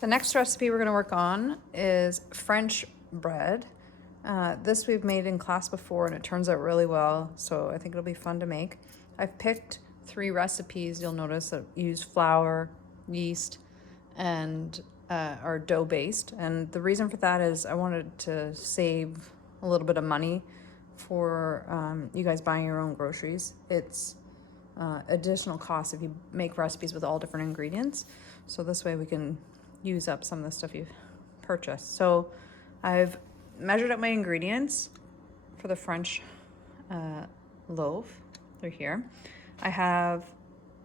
The next recipe we're going to work on is French bread. This we've made in class before and it turns out really well, so I think it'll be fun to make. I've picked 3 recipes you'll notice that use flour, yeast, and are dough based. And the reason for that is I wanted to save a little bit of money for you guys buying your own groceries. It's additional cost if you make recipes with all different ingredients. So this way we can use up some of the stuff you've purchased. So I've measured up my ingredients for the French loaf. They're here. I have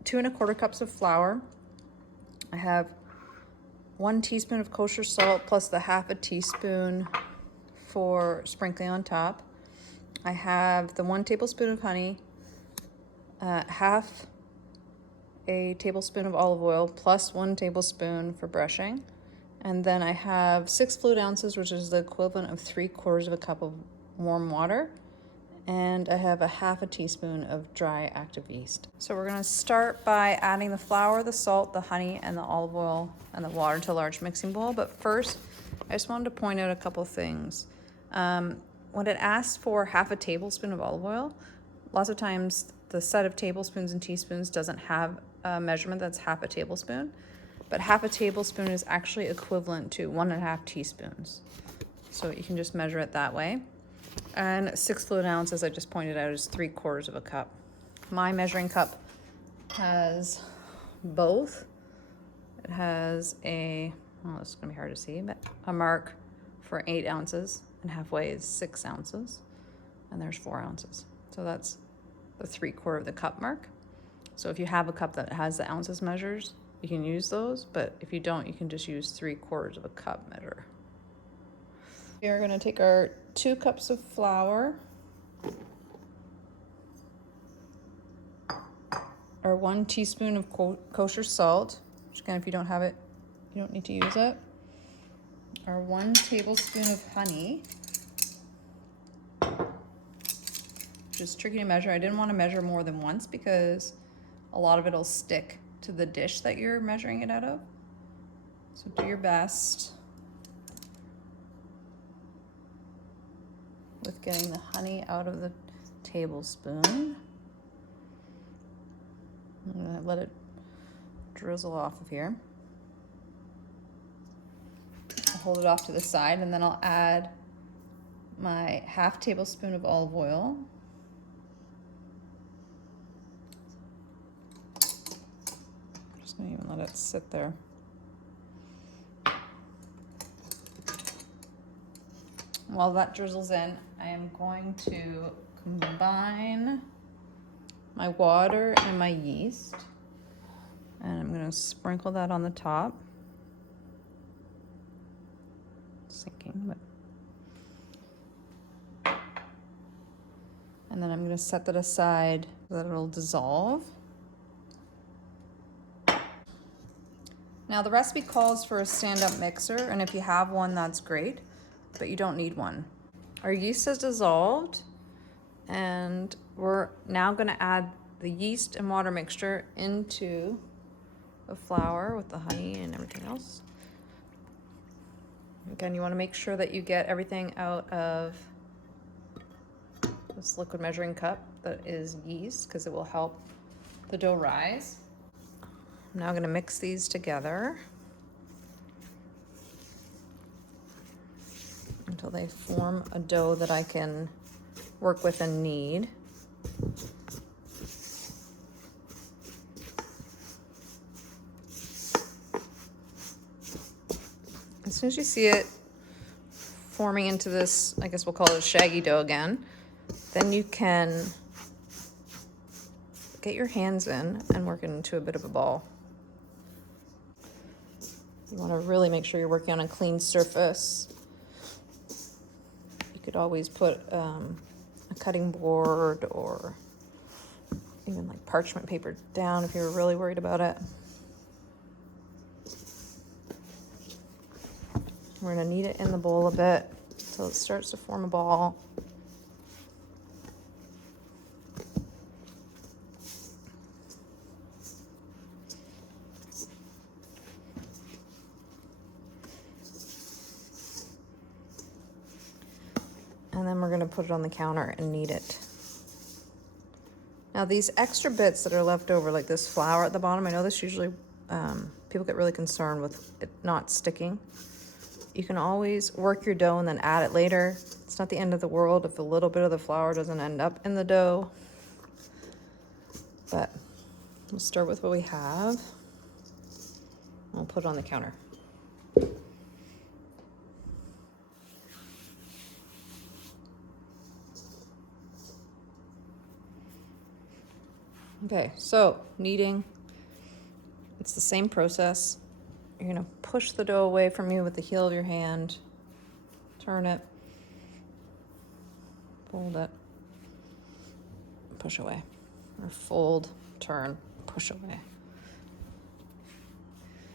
2 1/4 cups of flour. I have 1 teaspoon of kosher salt plus the 1/2 teaspoon for sprinkling on top. I have the 1 tablespoon of honey, 1/2 tablespoon of olive oil plus 1 tablespoon for brushing. And then I have 6 fluid ounces, which is the equivalent of 3/4 cup of warm water. And I have a 1/2 teaspoon of dry active yeast. So we're gonna start by adding the flour, the salt, the honey, and the olive oil and the water to a large mixing bowl. But first, I just wanted to point out a couple things. When it asks for 1/2 tablespoon of olive oil, lots of times the set of tablespoons and teaspoons doesn't have a measurement that's 1/2 tablespoon, but 1/2 tablespoon is actually equivalent to 1 1/2 teaspoons. So you can just measure it that way. And 6 fluid ounces, I just pointed out, is 3/4 cup. My measuring cup has both. It has well, it's gonna be hard to see, but a mark for 8 ounces, and halfway is 6 ounces, and there's 4 ounces. So that's the 3/4 cup mark. So if you have a cup that has the ounces measures, you can use those, but if you don't, you can just use 3/4 cup measure. We are gonna take our 2 cups of flour, our 1 teaspoon of kosher salt, which again, if you don't have it, you don't need to use it, our 1 tablespoon of honey, which is tricky to measure. I didn't want to measure more than once because a lot of it will stick to the dish that you're measuring it out of. So do your best with getting the honey out of the tablespoon. I'm gonna let it drizzle off of here. I'll hold it off to the side, and then I'll add my 1/2 tablespoon of olive oil. I'm just gonna even let it sit there. While that drizzles in, I am going to combine my water and my yeast, and I'm going to sprinkle that on the top. It's sinking, but. And then I'm going to set that aside so that it'll dissolve. Now the recipe calls for a stand-up mixer, and if you have one, that's great, but you don't need one. Our yeast has dissolved, and we're now going to add the yeast and water mixture into the flour with the honey and everything else. Again, you want to make sure that you get everything out of this liquid measuring cup that is yeast, because it will help the dough rise. I'm now going to mix these together until they form a dough that I can work with and knead. As soon as you see it forming into this, I guess we'll call it a shaggy dough again, then you can get your hands in and work it into a bit of a ball. You want to really make sure you're working on a clean surface. You could always put a cutting board or even like parchment paper down if you're really worried about it. We're going to knead it in the bowl a bit until it starts to form a ball. And then we're gonna put it on the counter and knead it. Now these extra bits that are left over, like this flour at the bottom, I know this usually, people get really concerned with it not sticking. You can always work your dough and then add it later. It's not the end of the world if a little bit of the flour doesn't end up in the dough. But we'll start with what we have. We'll put it on the counter. Okay, so kneading, it's the same process. You're gonna push the dough away from you with the heel of your hand, turn it, fold it, push away, or fold, turn, push away.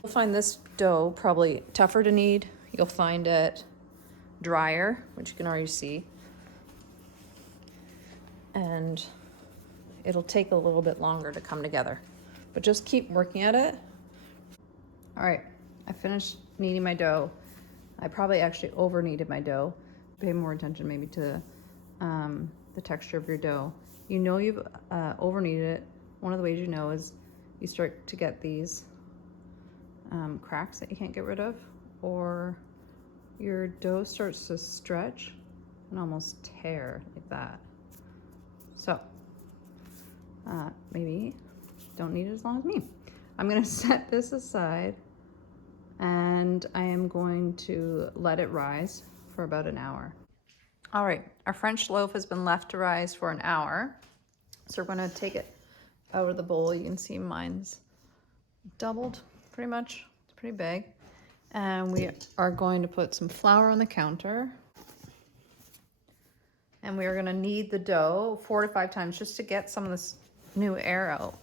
You'll find this dough probably tougher to knead. You'll find it drier, which you can already see. And it'll take a little bit longer to come together, but just keep working at it. All right, I finished kneading my dough. I probably actually over kneaded my dough. Pay more attention maybe to the texture of your dough. You know you've over kneaded it. One of the ways you know is you start to get these cracks that you can't get rid of, or your dough starts to stretch and almost tear like that. So maybe don't knead it as long as me. I'm gonna set this aside and I am going to let it rise for about an hour. All right, our French loaf has been left to rise for an hour. So we're gonna take it out of the bowl. You can see mine's doubled pretty much. It's pretty big. And we are going to put some flour on the counter. And we are gonna knead the dough 4 to 5 times just to get some of this new air out.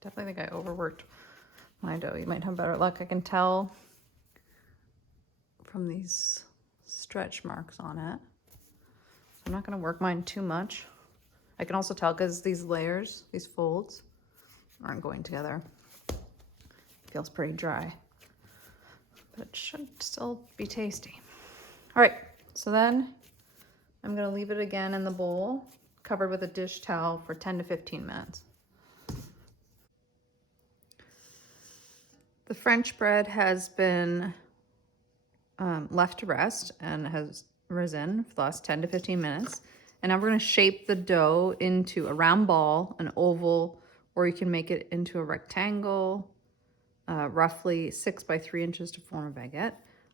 Definitely think I overworked my dough. You might have better luck. I can tell from these stretch marks on it. So I'm not gonna work mine too much. I can also tell because these layers, these folds, aren't going together. It feels pretty dry, but it should still be tasty. All right, so then I'm gonna leave it again in the bowl, covered with a dish towel for 10 to 15 minutes. The French bread has been left to rest and has risen for the last 10 to 15 minutes. And now we're gonna shape the dough into a round ball, an oval, or you can make it into a rectangle, roughly 6 by 3 inches to form a baguette.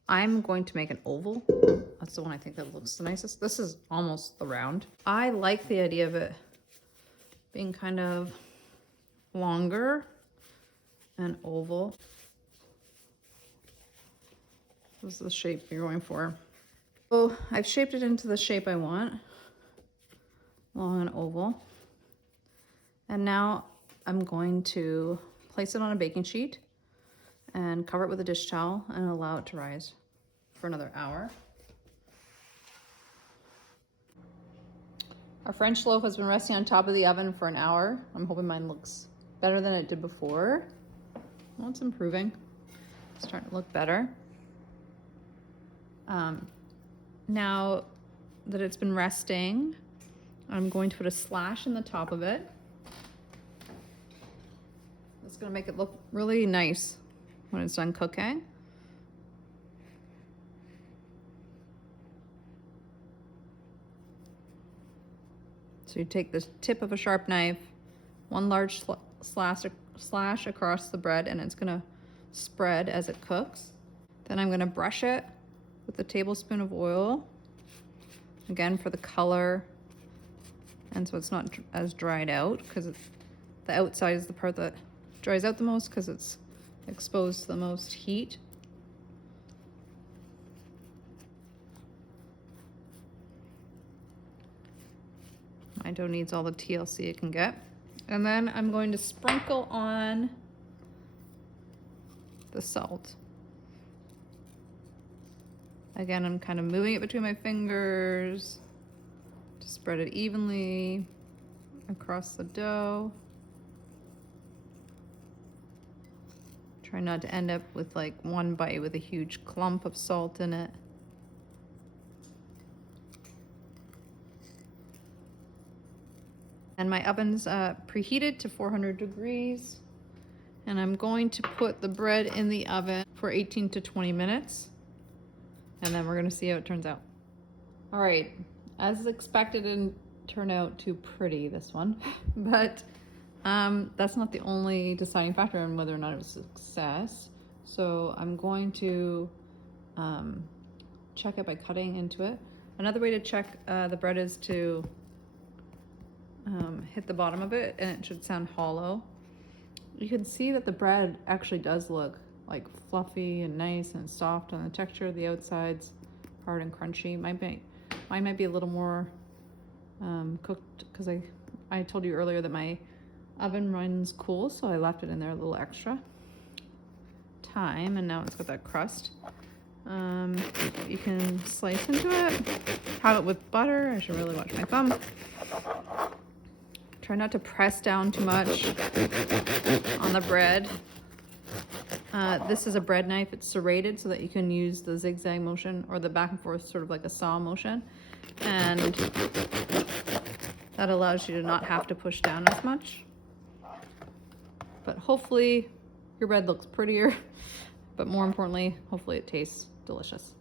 I'm going to make an oval. That's the one I think that looks the nicest. This is almost the round. I like the idea of it being kind of longer and oval. This is the shape you're going for. So I've shaped it into the shape I want, long and oval. And now I'm going to place it on a baking sheet and cover it with a dish towel and allow it to rise for another hour. Our French loaf has been resting on top of the oven for an hour. I'm hoping mine looks better than it did before. Well, it's improving. It's starting to look better. Now that it's been resting, I'm going to put a slash in the top of it. It's going to make it look really nice when it's done cooking. So you take the tip of a sharp knife, one large slash across the bread, and it's going to spread as it cooks. Then I'm going to brush it with a tablespoon of oil, again for the color, and so it's not as dried out, because the outside is the part that dries out the most because it's exposed to the most heat. My dough needs all the TLC it can get. And then I'm going to sprinkle on the salt. Again, I'm kind of moving it between my fingers to spread it evenly across the dough. Try not to end up with like one bite with a huge clump of salt in it. And my oven's preheated to 400 degrees. And I'm going to put the bread in the oven for 18 to 20 minutes. And then we're gonna see how it turns out. All right, as expected, it didn't turn out too pretty, this one. But that's not the only deciding factor on whether or not it was a success. So I'm going to check it by cutting into it. Another way to check the bread is to hit the bottom of it, and it should sound hollow. You can see that the bread actually does look like fluffy and nice and soft on the texture. The outside's hard and crunchy. Mine might be a little more cooked, because I told you earlier that my oven runs cool, so I left it in there a little extra time, and now it's got that crust. You can slice into it, have it with butter. I should really watch my thumb. Try not to press down too much on the bread. This is a bread knife. It's serrated so that you can use the zigzag motion or the back and forth, sort of like a saw motion. And that allows you to not have to push down as much. But hopefully your bread looks prettier, but more importantly, hopefully it tastes delicious.